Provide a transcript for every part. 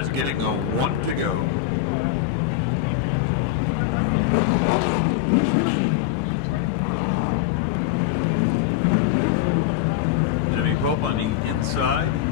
is getting a 1 to go. Jimmy Pope on the inside.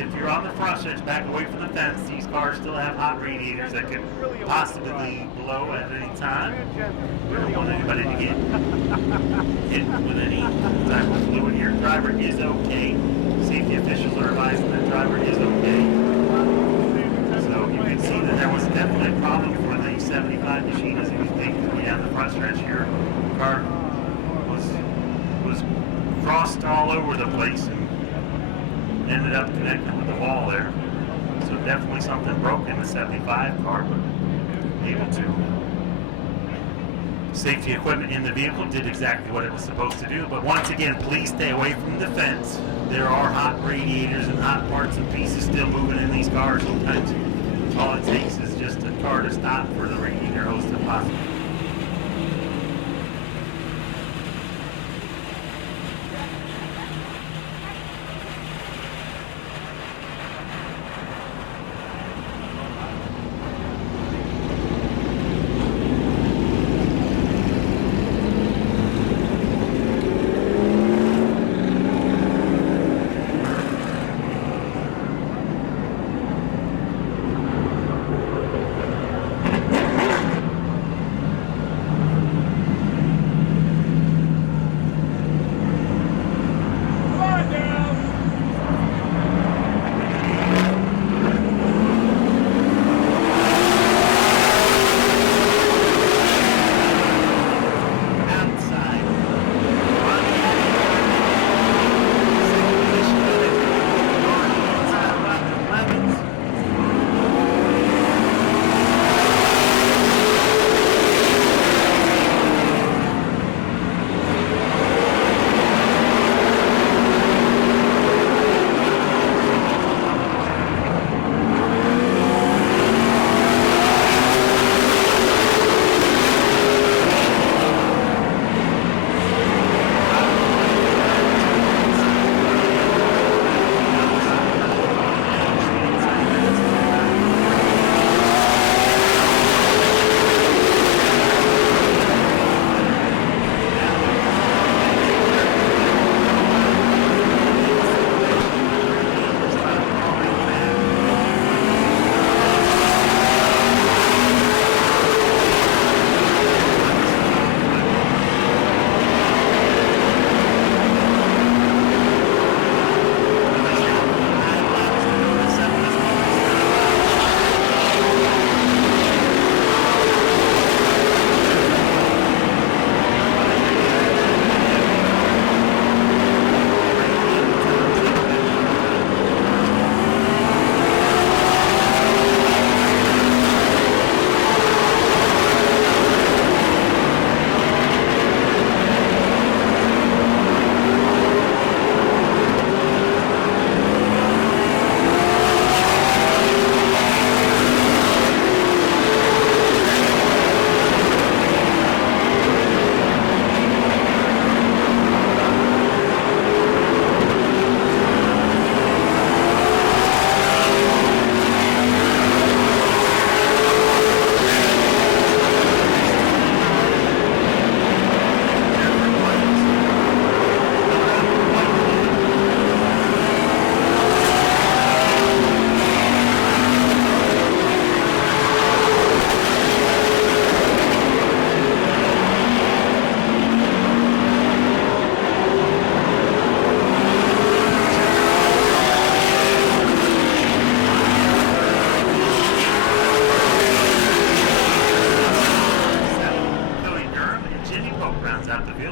if you're on the front stretch, back away from the fence, these cars still have hot radiators that could possibly blow at any time. We don't want anybody to get hit with any type of fluid here. Driver is okay. Safety officials are advising that driver is okay. So you can see that there was definitely a problem for the 75 machine. As you can think, we have the front stretch here. The car was crossed all over the place and ended up connecting with the wall there. So definitely something broke in the 75 car, but able to. Safety equipment in the vehicle did exactly what it was supposed to do. But once again, please stay away from the fence. There are hot radiators and hot parts and pieces still moving in these cars. Sometimes all it takes is just a car to stop for the radiator hose to pop.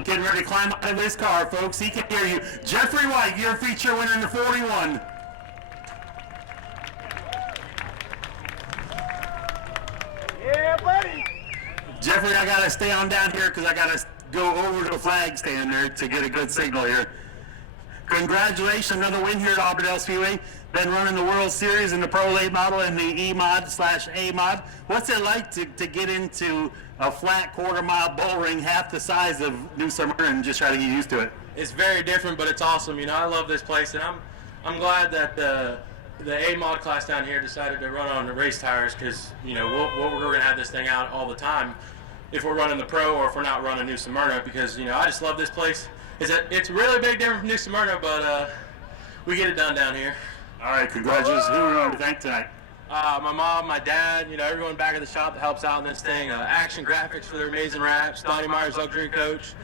Getting ready to climb out of this car, folks. He can hear you. Jeffrey White, your feature winner in the 41. Yeah, buddy. Jeffrey, I gotta stay on down here because I gotta go over to the flag stand there to get a good signal here. Congratulations, another win here at Auburndale Speedway. Been running the World Series in the Pro Late Model and the E-Mod/A Mod. What's it like to get into a flat quarter-mile bull ring half the size of New Smyrna and just try to get used to it? It's very different, but it's awesome. You know, I love this place, and I'm glad that the A-Mod class down here decided to run on the race tires because, you know, we're going to have this thing out all the time if we're running the Pro or if we're not running New Smyrna because, you know, I just love this place. It's really big difference from New Smyrna, but we get it done down here. All right, congratulations. Who are you going to thank tonight? My mom, my dad, everyone back at the shop that helps out in this thing. Action Graphics for their amazing wraps. Donnie Myers, luxury coach.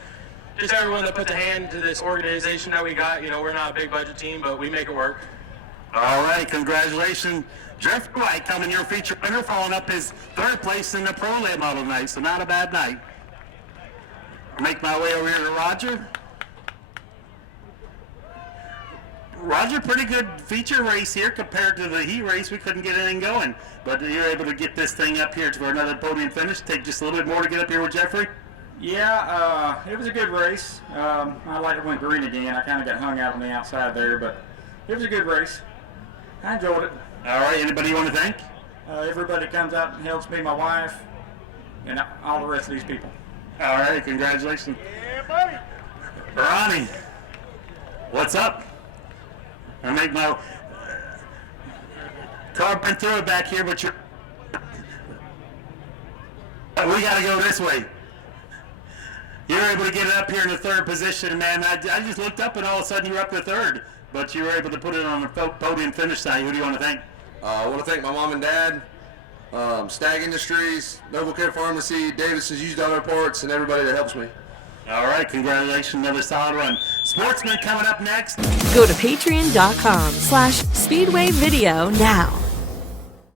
Just everyone that puts a hand to this organization that we got. We're not a big budget team, but we make it work. All right, congratulations. Jeffrey White coming your feature winner, following up his 3rd place in the Pro Late Model tonight, so not a bad night. Make my way over here to Roger. Roger, pretty good feature race here compared to the heat race. We couldn't get anything going, but you're able to get this thing up here for another podium finish. Take just a little bit more to get up here with Jeffrey. Yeah, it was a good race. I like it went green again. I kind of got hung out on the outside there, but it was a good race. I enjoyed it. All right, anybody you want to thank? Everybody comes out and helps me, my wife, and all the rest of these people. All right, congratulations. Yeah, buddy. Ronnie, what's up? I make my car been through it back here, but we got to go this way. You're able to get it up here in the 3rd position, man. I just looked up and all of a sudden you were up to 3rd, but you were able to put it on the podium finish side. Who do you want to thank? I want to thank my mom and dad, Stag Industries, Noble Care Pharmacy, Davison's Used Auto Parts, and everybody that helps me. All right, congratulations, another solid run. Sportsman coming up next. Go to patreon.com/Speedway Video now.